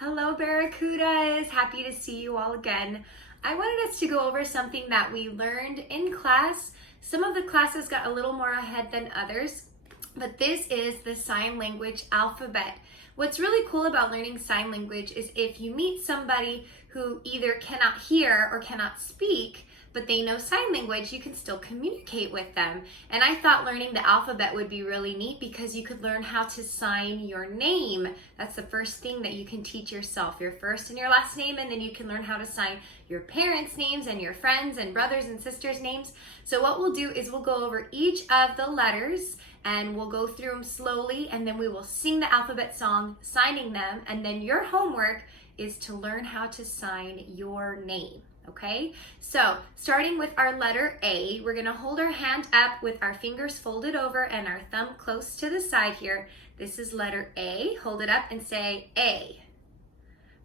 Hello, Barracudas. Happy to see you all again. I wanted us to go over something that we learned in class. Some of the classes got a little more ahead than others, but this is the sign language alphabet. What's really cool about learning sign language is if you meet somebody who either cannot hear or cannot speak, but they know sign language, you can still communicate with them. And I thought learning the alphabet would be really neat because you could learn how to sign your name. That's the first thing that you can teach yourself, your first and your last name, and then you can learn how to sign your parents' names and your friends and brothers and sisters' names. So what we'll do is we'll go over each of the letters and we'll go through them slowly, and then we will sing the alphabet song, signing them, and then your homework is to learn how to sign your name. Okay, so starting with our letter A, we're gonna hold our hand up with our fingers folded over and our thumb close to the side here. This is letter A. Hold it up and say A.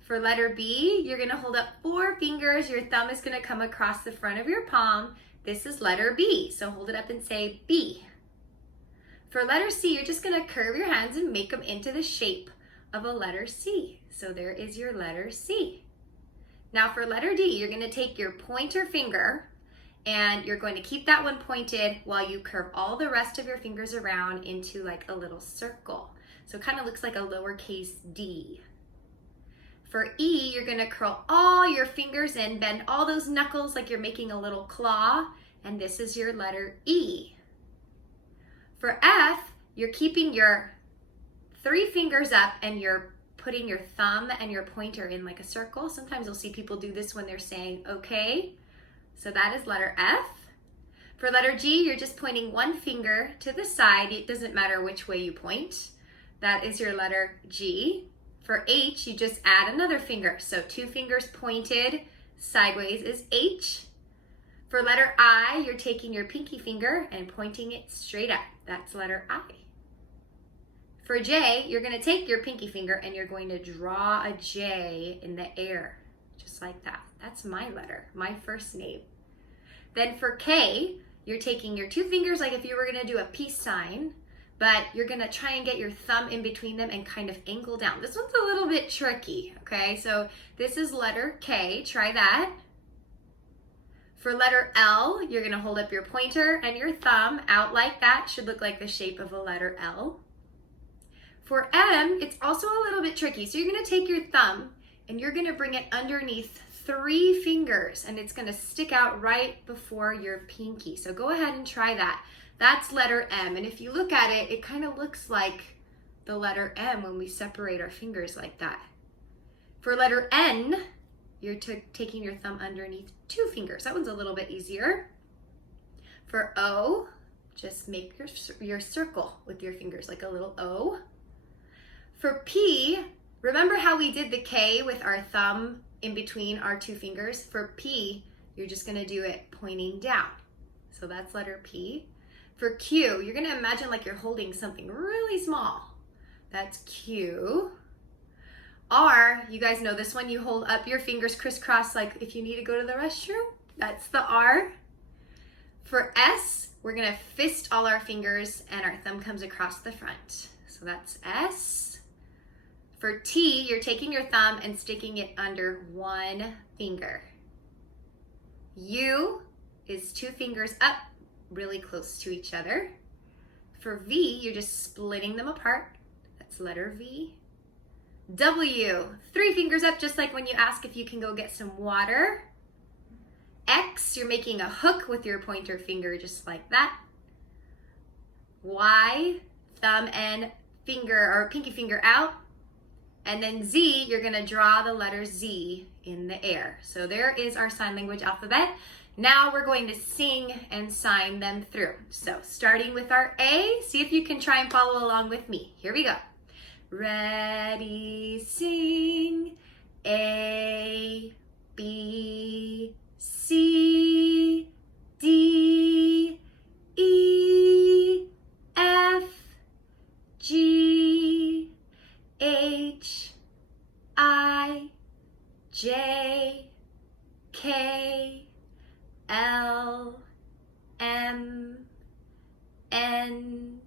For letter B, you're gonna hold up 4 fingers. Your thumb is gonna come across the front of your palm. This is letter B, so hold it up and say B. For letter C, you're just gonna curve your hands and make them into the shape of a letter C. So there is your letter C. Now for letter D, you're gonna take your pointer finger and you're going to keep that one pointed while you curve all the rest of your fingers around into like a little circle. So it kind of looks like a lowercase d. For E, you're gonna curl all your fingers in, bend all those knuckles like you're making a little claw, and this is your letter E. For F, you're keeping your 3 fingers up and you're putting your thumb and your pointer in like a circle. Sometimes you'll see people do this when they're saying okay. So that is letter F. For letter G, you're just pointing 1 finger to the side. It doesn't matter which way you point. That is your letter G. For H, you just add another finger. So 2 fingers pointed sideways is H. For letter I, you're taking your pinky finger and pointing it straight up. That's letter I. For J, you're gonna take your pinky finger and you're going to draw a J in the air, just like that. That's my letter, my first name. Then for K, you're taking your 2 fingers like if you were gonna do a peace sign, but you're gonna try and get your thumb in between them and kind of angle down. This one's a little bit tricky, okay? So this is letter K, try that. For letter L, you're gonna hold up your pointer and your thumb out like that. Should look like the shape of a letter L. For M, it's also a little bit tricky. So you're gonna take your thumb and you're gonna bring it underneath 3 fingers and it's gonna stick out right before your pinky. So go ahead and try that. That's letter M. And if you look at it, it kind of looks like the letter M when we separate our fingers like that. For letter N, you're taking your thumb underneath 2 fingers. That one's a little bit easier. For O, just make your circle with your fingers like a little O. For P, remember how we did the K with our thumb in between our 2 fingers? For P, you're just gonna do it pointing down. So that's letter P. For Q, you're gonna imagine like you're holding something really small. That's Q. R, you guys know this one, you hold up your fingers crisscross like if you need to go to the restroom. That's the R. For S, we're gonna fist all our fingers and our thumb comes across the front. So that's S. For T, you're taking your thumb and sticking it under 1 finger. U is 2 fingers up, really close to each other. For V, you're just splitting them apart. That's letter V. W, 3 fingers up, just like when you ask if you can go get some water. X, you're making a hook with your pointer finger, just like that. Y, thumb and finger or pinky finger out. And then Z, you're gonna draw the letter Z in the air. So there is our sign language alphabet. Now we're going to sing and sign them through. So starting with our A, see if you can try and follow along with me. Here we go. Ready, sing. A, B, C, D, E, F, G, H, I, J, K, L, M, N,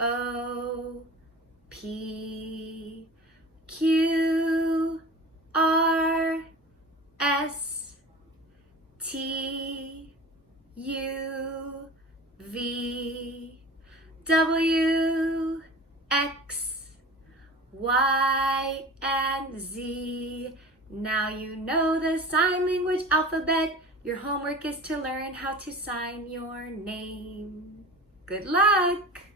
O, P, Q, U, V, W, X, Y, and Z. Now you know the sign language alphabet. Your homework is to learn how to sign your name. Good luck!